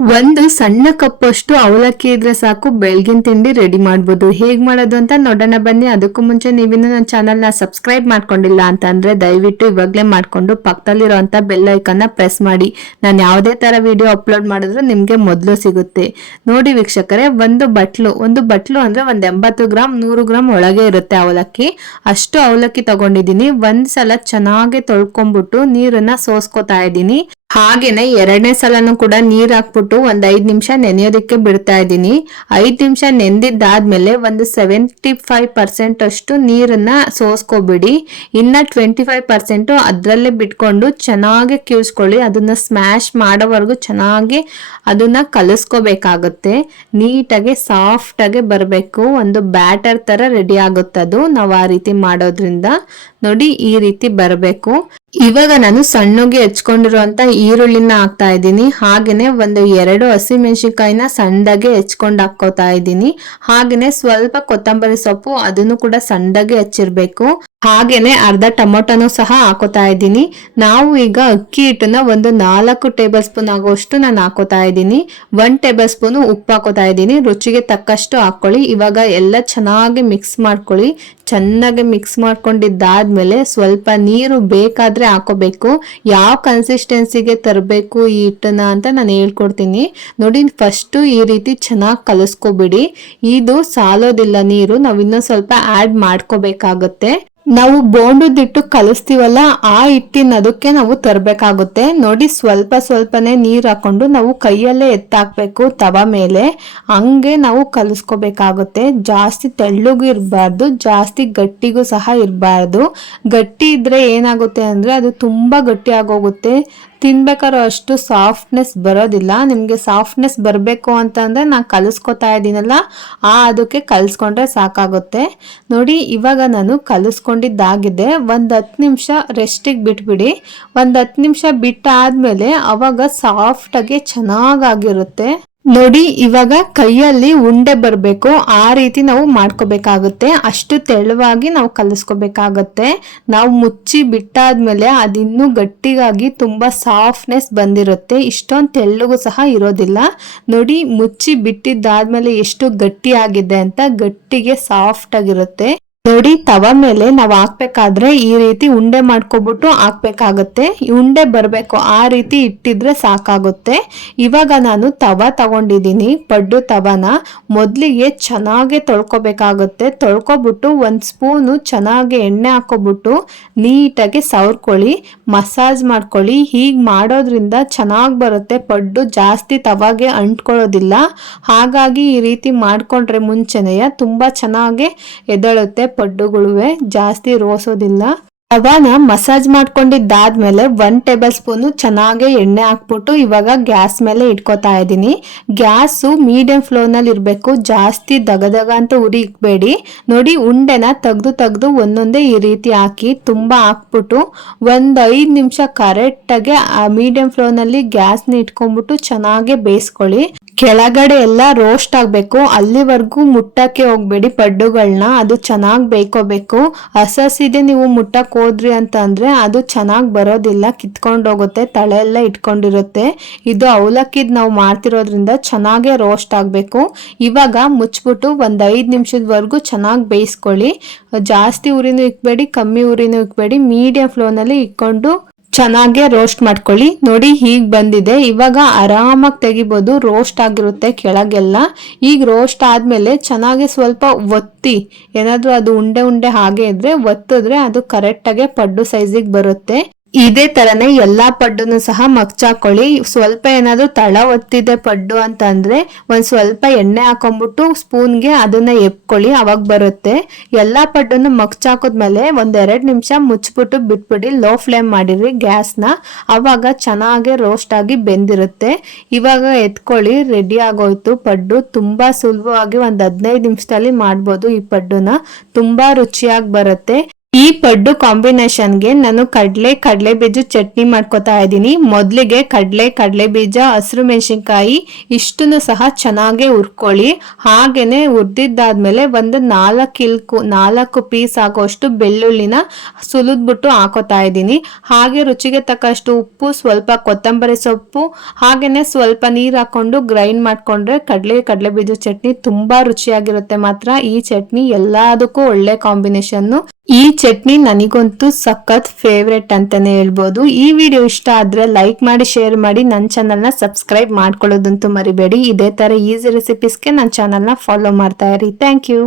ಒಂದು ಸಣ್ಣ ಕಪ್ಪಷ್ಟು ಅವಲಕ್ಕಿ ಇದ್ರೆ ಸಾಕು ಬೆಳಗಿನ ತಿಂಡಿ ರೆಡಿ ಮಾಡ್ಬೋದು. ಹೇಗ್ ಮಾಡೋದು ಅಂತ ನೋಡೋಣ ಬನ್ನಿ. ಅದಕ್ಕೂ ಮುಂಚೆ ನೀವಿನ್ನು ನನ್ನ ಚಾನಲ್ ನ ಸಬ್ಸ್ಕ್ರೈಬ್ ಮಾಡ್ಕೊಂಡಿಲ್ಲ ಅಂತ ಅಂದ್ರೆ ದಯವಿಟ್ಟು ಇವಾಗ್ಲೇ ಮಾಡ್ಕೊಂಡು ಪಕ್ಕದಲ್ಲಿರುವಂತ ಬೆಲ್ ಐಕನ್ ನ ಪ್ರೆಸ್ ಮಾಡಿ. ನಾನು ಯಾವುದೇ ತರ ವಿಡಿಯೋ ಅಪ್ಲೋಡ್ ಮಾಡಿದ್ರು ನಿಮ್ಗೆ ಮೊದಲು ಸಿಗುತ್ತೆ. ನೋಡಿ ವೀಕ್ಷಕರೇ, ಒಂದು ಬಟ್ಲು ಅಂದ್ರೆ 80 ಗ್ರಾಮ್ 100 ಗ್ರಾಮ್ ಒಳಗೆ ಇರುತ್ತೆ ಅವಲಕ್ಕಿ. ಅಷ್ಟು ಅವಲಕ್ಕಿ ತಗೊಂಡಿದ್ದೀನಿ. ಒಂದ್ಸಲ ಚೆನ್ನಾಗಿ ತೊಳ್ಕೊಂಡ್ಬಿಟ್ಟು ನೀರನ್ನ ಸೋಸ್ಕೋತಾ ಇದ್ದೀನಿ. ಹಾಗೇನೆ ಎರಡನೇ ಸಲನು ಕೂಡ ನೀರ್ ಹಾಕ್ಬಿಟ್ಟು ಒಂದ್ 5 ನಿಮಿಷ ನೆನೆಯೋದಕ್ಕೆ ಬಿಡ್ತಾ ಇದ್ದೀನಿ. 5 ನಿಮಿಷ ನೆಂದಿದ್ದಾದ್ಮೇಲೆ ಒಂದು 75% ಅಷ್ಟು ನೀರನ್ನ ಸೋಸ್ಕೊಬಿಡಿ. ಇನ್ನ 25% ಅದ್ರಲ್ಲೇ ಬಿಟ್ಕೊಂಡು ಚೆನ್ನಾಗಿ ಕಿವ್ಸ್ಕೊಳ್ಳಿ. ಅದನ್ನ ಸ್ಮ್ಯಾಶ್ ಮಾಡೋವರೆಗೂ ಚೆನ್ನಾಗಿ ಅದನ್ನ ಕಲಿಸ್ಕೋಬೇಕಾಗುತ್ತೆ. ನೀಟಾಗಿ ಸಾಫ್ಟ್ ಆಗಿ ಬರಬೇಕು. ಒಂದು ಬ್ಯಾಟರ್ ತರ ರೆಡಿ ಆಗುತ್ತೆ ಅದು ನಾವು ಆ ರೀತಿ ಮಾಡೋದ್ರಿಂದ. ನೋಡಿ ಈ ರೀತಿ ಬರಬೇಕು. ಇವಾಗ ನಾನು ಸಣ್ಣಗೆ ಹೆಚ್ಕೊಂಡಿರುವಂತ ಈರುಳ್ಳಿನ ಹಾಕ್ತಾ ಇದ್ದೀನಿ. ಹಾಗೇನೆ ಒಂದು 2 ಹಸಿಮೆಣಸಿನಕಾಯಿನ ಸಣ್ಣದಾಗೆ ಹೆಚ್ಕೊಂಡು ಹಾಕೋತಾ ಇದ್ದೀನಿ. ಹಾಗೇನೆ ಸ್ವಲ್ಪ ಕೊತ್ತಂಬರಿ ಸೊಪ್ಪು ಅದನ್ನು ಕೂಡ ಸಣ್ಣದಾಗೆ ಹೆಚ್ಚಿರ್ಬೇಕು. ಹಾಗೇನೆ ಅರ್ಧ ಟೊಮೊಟೊನು ಸಹ ಹಾಕೋತಾ ಇದ್ದೀನಿ. ನಾವು ಈಗ ಅಕ್ಕಿ ಹಿಟ್ಟನ್ನ ಒಂದು 4 ಟೇಬಲ್ ಸ್ಪೂನ್ ಆಗುವಷ್ಟು ನಾನು ಹಾಕೋತಾ ಇದ್ದೀನಿ. 1 ಟೇಬಲ್ ಸ್ಪೂನ್ ಉಪ್ಪು ಹಾಕೋತಾ ಇದ್ದೀನಿ. ರುಚಿಗೆ ತಕ್ಕಷ್ಟು ಹಾಕೊಳ್ಳಿ. ಇವಾಗ ಎಲ್ಲ ಚೆನ್ನಾಗಿ ಮಿಕ್ಸ್ ಮಾಡ್ಕೊಳ್ಳಿ. ಚೆನ್ನಾಗಿ ಮಿಕ್ಸ್ ಮಾಡ್ಕೊಂಡಿದ್ದಾದ್ಮೇಲೆ ಸ್ವಲ್ಪ ನೀರು ಬೇಕಾದ್ರೆ ಹಾಕೋಬೇಕು. ಯಾವ ಕನ್ಸಿಸ್ಟೆನ್ಸಿಗೆ ತರಬೇಕು ಈ ಹಿಟ್ಟನ್ನ ಅಂತ ನಾನು ಹೇಳ್ಕೊಡ್ತೀನಿ. ನೋಡಿ, ಫಸ್ಟ್ ಈ ರೀತಿ ಚೆನ್ನಾಗಿ ಕಲಿಸ್ಕೊಬಿಡಿ. ಇದು ಸಾಲೋದಿಲ್ಲ ನೀರು, ನಾವು ಇನ್ನೊಂದು ಸ್ವಲ್ಪ ಆಡ್ ಮಾಡ್ಕೋಬೇಕಾಗುತ್ತೆ. ನಾವು ಬೋಂಡದಿಟ್ಟು ಕಲಿಸ್ತೀವಲ್ಲ ಆ ಹಿಟ್ಟಿನ ಅದಕ್ಕೆ ನಾವು ತರಬೇಕಾಗುತ್ತೆ. ನೋಡಿ, ಸ್ವಲ್ಪನೇ ನೀರ್ ಹಾಕೊಂಡು ನಾವು ಕೈಯಲ್ಲೇ ಎತ್ತಾಕ್ಬೇಕು ತವ ಮೇಲೆ. ಹಂಗೆ ನಾವು ಕಲಿಸ್ಕೋಬೇಕಾಗುತ್ತೆ. ಜಾಸ್ತಿ ತೆಳ್ಳಗೂ ಇರಬಾರ್ದು, ಜಾಸ್ತಿ ಗಟ್ಟಿಗೂ ಸಹ ಇರಬಾರ್ದು. ಗಟ್ಟಿ ಇದ್ರೆ ಏನಾಗುತ್ತೆ ಅಂದ್ರೆ ಅದು ತುಂಬಾ ಗಟ್ಟಿ ಆಗೋಗುತ್ತೆ. ತಿನ್ಬೇಕಾದ್ರೂ ಅಷ್ಟು ಸಾಫ್ಟ್ನೆಸ್ ಬರೋದಿಲ್ಲ. ನಿಮ್ಗೆ ಸಾಫ್ಟ್ನೆಸ್ ಬರಬೇಕು ಅಂತಂದ್ರೆ ನಾನು ಕಲಿಸ್ಕೊತಾ ಇದ್ದೀನಲ್ಲ ಅದಕ್ಕೆ ಕಲಿಸ್ಕೊಂಡ್ರೆ ಸಾಕಾಗುತ್ತೆ. ನೋಡಿ, ಇವಾಗ ನಾನು ಕಲಿಸ್ಕೊಂಡಿದ್ದಾಗಿದೆ. ಒಂದು 10 ನಿಮಿಷ ರೆಸ್ಟಿಗೆ ಬಿಟ್ಬಿಡಿ. ಒಂದು 10 ನಿಮಿಷ ಬಿಟ್ಟಾದ್ಮೇಲೆ ಅವಾಗ ಸಾಫ್ಟಾಗಿ ಚೆನ್ನಾಗಾಗಿರುತ್ತೆ. ನೋಡಿ, ಇವಾಗ ಕೈಯಲ್ಲಿ ಉಂಡೆ ಬರಬೇಕು ಆ ರೀತಿ ನಾವು ಮಾಡ್ಕೋಬೇಕಾಗುತ್ತೆ. ಅಷ್ಟು ತೆಳುವಾಗಿ ನಾವು ಕಲಿಸ್ಕೋಬೇಕಾಗತ್ತೆ. ನಾವು ಮುಚ್ಚಿ ಬಿಟ್ಟಾದ್ಮೇಲೆ ಅದಿನ್ನೂ ಗಟ್ಟಿಗಾಗಿ ತುಂಬಾ ಸಾಫ್ಟ್ನೆಸ್ ಬಂದಿರುತ್ತೆ. ಇಷ್ಟೊಂದು ತೆಳ್ಳಗೂ ಸಹ ಇರೋದಿಲ್ಲ. ನೋಡಿ, ಮುಚ್ಚಿ ಬಿಟ್ಟಿದ್ದಾದ್ಮೇಲೆ ಎಷ್ಟು ಗಟ್ಟಿ ಆಗಿದೆ ಅಂತ. ಗಟ್ಟಿಗೆ ಸಾಫ್ಟ್ ಆಗಿರುತ್ತೆ. ನೋಡಿ, ತವ ಮೇಲೆ ನಾವು ಹಾಕ್ಬೇಕಾದ್ರೆ ಈ ರೀತಿ ಉಂಡೆ ಮಾಡ್ಕೊಬಿಟ್ಟು ಹಾಕ್ಬೇಕಾಗತ್ತೆ. ಉಂಡೆ ಬರಬೇಕು ಆ ರೀತಿ ಇಟ್ಟಿದ್ರೆ ಸಾಕಾಗುತ್ತೆ. ಇವಾಗ ನಾನು ತವ ತಗೊಂಡಿದ್ದೀನಿ, ಪಡ್ಡು ತವನ. ಮೊದಲಿಗೆ ಚೆನ್ನಾಗಿ ತೊಳ್ಕೊಬೇಕಾಗುತ್ತೆ. ತೊಳ್ಕೊಬಿಟ್ಟು 1 ಸ್ಪೂನು ಚೆನ್ನಾಗಿ ಎಣ್ಣೆ ಹಾಕೋಬಿಟ್ಟು ನೀಟಾಗಿ ಸವರ್ಕೊಳ್ಳಿ, ಮಸಾಜ್ ಮಾಡ್ಕೊಳ್ಳಿ. ಹೀಗೆ ಮಾಡೋದ್ರಿಂದ ಚೆನ್ನಾಗಿ ಬರುತ್ತೆ. ಪಡ್ಡು ಜಾಸ್ತಿ ತವಾಗೆ ಅಂಟ್ಕೊಳ್ಳೋದಿಲ್ಲ. ಹಾಗಾಗಿ ಈ ರೀತಿ ಮಾಡ್ಕೊಂಡ್ರೆ ಮುಂಚೆನೆಯ ತುಂಬಾ ಚೆನ್ನಾಗಿ ಎದಳುತ್ತೆ. ಪಡ್ಡುಗಳುವೆ ಜಾಸ್ತಿ ರೋಸೋದಿಲ್ಲ. ತವಾನ ಮಸಾಜ್ ಮಾಡ್ಕೊಂಡಿದ್ದಾದ್ಮೇಲೆ 1 ಟೇಬಲ್ ಸ್ಪೂನ್ ಚೆನ್ನಾಗಿ ಎಣ್ಣೆ ಹಾಕ್ಬಿಟ್ಟು ಇವಾಗ ಗ್ಯಾಸ್ ಮೇಲೆ ಇಟ್ಕೋತಾ ಇದ್ದೀನಿ. ಗ್ಯಾಸು ಮೀಡಿಯಂ ಫ್ಲೇಮ್ನಲ್ಲಿ ಇರಬೇಕು. ಜಾಸ್ತಿ ದಗದಗ ಅಂತ ಉರಿ ಇಕ್ಬೇಡಿ. ನೋಡಿ, ಉಂಡೆನ ತೆಗ್ದು ಒಂದೊಂದೇ ಈ ರೀತಿ ಹಾಕಿ ತುಂಬಾ ಹಾಕ್ಬಿಟ್ಟು ಒಂದು 5 ನಿಮಿಷ ಕರೆಕ್ಟಾಗಿ ಆ ಮೀಡಿಯಂ ಫ್ಲೇಮ್ನಲ್ಲಿ ಗ್ಯಾಸ್ನ ಇಟ್ಕೊಂಡ್ಬಿಟ್ಟು ಚೆನ್ನಾಗಿ ಬೇಯಿಸ್ಕೊಳ್ಳಿ. ಕೆಳಗಡೆ ಎಲ್ಲ ರೋಸ್ಟ್ ಆಗ್ಬೇಕು. ಅಲ್ಲಿವರೆಗೂ ಮುಟ್ಟಕ್ಕೆ ಹೋಗ್ಬೇಡಿ ಪಡ್ಡುಗಳನ್ನ. ಅದು ಚೆನ್ನಾಗಿ ಬೇಯ್ಕೋಬೇಕು. ಹಸಿದೆ ನೀವು ಮುಟ್ಟಕ್ ಹೋದ್ರಿ ಅಂತ ಅಂದ್ರೆ ಅದು ಚೆನ್ನಾಗಿ ಬರೋದಿಲ್ಲ, ಕಿತ್ಕೊಂಡೋಗುತ್ತೆ, ತಳೆ ಎಲ್ಲ ಇಟ್ಕೊಂಡಿರುತ್ತೆ. ಇದು ಅವಲಕ್ಕಿದ್ ನಾವು ಮಾಡ್ತಿರೋದ್ರಿಂದ ಚೆನ್ನಾಗೇ ರೋಸ್ಟ್ ಆಗ್ಬೇಕು. ಇವಾಗ ಮುಚ್ಬಿಟ್ಟು ಒಂದು 5 ನಿಮಿಷದವರೆಗೂ ಚೆನ್ನಾಗಿ ಬೇಯಿಸ್ಕೊಳ್ಳಿ. ಜಾಸ್ತಿ ಉರಿನೂ ಇಕ್ಬೇಡಿ, ಕಮ್ಮಿ ಉರಿನೂ ಇಕ್ಬೇಡಿ. ಮೀಡಿಯಂ ಫ್ಲೇಮ್ನಲ್ಲಿ ಇಟ್ಕೊಂಡು ಚೆನ್ನಾಗೆ ರೋಸ್ಟ್ ಮಾಡ್ಕೊಳ್ಳಿ. ನೋಡಿ, ಹೀಗ್ ಬಂದಿದೆ. ಇವಾಗ ಆರಾಮಾಗಿ ತೆಗಿಬಹುದು. ರೋಸ್ಟ್ ಆಗಿರುತ್ತೆ ಕೆಳಗೆಲ್ಲ. ಈಗ ರೋಸ್ಟ್ ಆದ್ಮೇಲೆ ಚೆನ್ನಾಗಿ ಸ್ವಲ್ಪ ಒತ್ತಿ, ಏನಾದ್ರೂ ಅದು ಉಂಡೆ ಹಾಗೆ ಇದ್ರೆ ಒತ್ತಿದ್ರೆ ಅದು ಕರೆಕ್ಟಾಗಿ ಪಡ್ಡು ಸೈಜಿಗೆ ಬರುತ್ತೆ. ಇದೇ ತರನೇ ಎಲ್ಲಾ ಪಡ್ಡುನು ಸಹ ಮಗ್ಚಾಕೊಳ್ಳಿ. ಸ್ವಲ್ಪ ಏನಾದ್ರೂ ತಳ ಒತ್ತಿದೆ ಪಡ್ಡು ಅಂತ ಅಂದ್ರೆ ಒಂದ್ ಸ್ವಲ್ಪ ಎಣ್ಣೆ ಹಾಕೊಂಡ್ಬಿಟ್ಟು ಸ್ಪೂನ್ಗೆ ಅದನ್ನ ಎಪ್ಕೊಳ್ಳಿ, ಅವಾಗ ಬರುತ್ತೆ. ಎಲ್ಲಾ ಪಡ್ಡುನು ಮಗ್ಚಾಕದ್ಮೇಲೆ 1-2 ನಿಮಿಷ ಮುಚ್ಬಿಟ್ಟು ಬಿಟ್ಬಿಡಿ. ಲೋ ಫ್ಲೇಮ್ ಮಾಡಿರಿ ಗ್ಯಾಸ್ನ. ಅವಾಗ ಚೆನ್ನಾಗಿ ರೋಸ್ಟ್ ಆಗಿ ಬೆಂದಿರುತ್ತೆ. ಇವಾಗ ಎತ್ಕೊಳ್ಳಿ, ರೆಡಿ ಆಗೋಯ್ತು ಪಡ್ಡು. ತುಂಬಾ ಸುಲಭವಾಗಿ ಒಂದು 15 ನಿಮಿಷದಲ್ಲಿ ಮಾಡ್ಬೋದು ಈ ಪಡ್ಡುನ. ತುಂಬಾ ರುಚಿಯಾಗಿ ಬರುತ್ತೆ. ಈ ಪಡ್ಡು ಕಾಂಬಿನೇಷನ್ಗೆ ನಾನು ಕಡಲೆ ಬೀಜ ಚಟ್ನಿ ಮಾಡ್ಕೊತಾ ಇದ್ದೀನಿ. ಮೊದಲಿಗೆ ಕಡಲೆ ಬೀಜ, ಹಸಿರು ಮೆಣಸಿನ್ಕಾಯಿ ಇಷ್ಟನ್ನು ಸಹ ಚೆನ್ನಾಗಿ ಹುರ್ಕೊಳ್ಳಿ. ಹಾಗೇನೆ ಹುರಿದಿದ್ದಾದ್ಮೇಲೆ ಒಂದು 4 ಪೀಸ್ ಆಗೋಷ್ಟು ಬೆಳ್ಳುಳ್ಳಿನ ಸುಲಿದ್ಬಿಟ್ಟು ಹಾಕೋತಾ ಇದ್ದೀನಿ. ಹಾಗೆ ರುಚಿಗೆ ತಕ್ಕಷ್ಟು ಉಪ್ಪು, ಸ್ವಲ್ಪ ಕೊತ್ತಂಬರಿ ಸೊಪ್ಪು, ಹಾಗೇನೆ ಸ್ವಲ್ಪ ನೀರು ಹಾಕೊಂಡು ಗ್ರೈಂಡ್ ಮಾಡ್ಕೊಂಡ್ರೆ ಕಡಲೆ ಬೀಜ ಚಟ್ನಿ ತುಂಬಾ ರುಚಿಯಾಗಿರುತ್ತೆ. ಮಾತ್ರ ಈ ಚಟ್ನಿ ಎಲ್ಲದಕ್ಕೂ ಒಳ್ಳೆ ಕಾಂಬಿನೇಷನ್. ಈ ಚಟ್ನಿ ನನಗಂತೂ ಸಖತ್ ಫೇವ್ರೆಟ್ ಅಂತಾನೆ ಹೇಳ್ಬೋದು. ಈ ವಿಡಿಯೋ ಇಷ್ಟ ಆದ್ರೆ ಲೈಕ್ ಮಾಡಿ, ಶೇರ್ ಮಾಡಿ, ನನ್ನ ಚಾನಲ್ನ ಸಬ್ಸ್ಕ್ರೈಬ್ ಮಾಡ್ಕೊಳ್ಳೋದಂತೂ ಮರಿಬೇಡಿ. ಇದೇ ತರ ಈಸಿ ರೆಸಿಪೀಸ್ಗೆ ನನ್ನ ಚಾನಲ್ನ ಫಾಲೋ ಮಾಡ್ತಾ ಇರಿ. Thank you.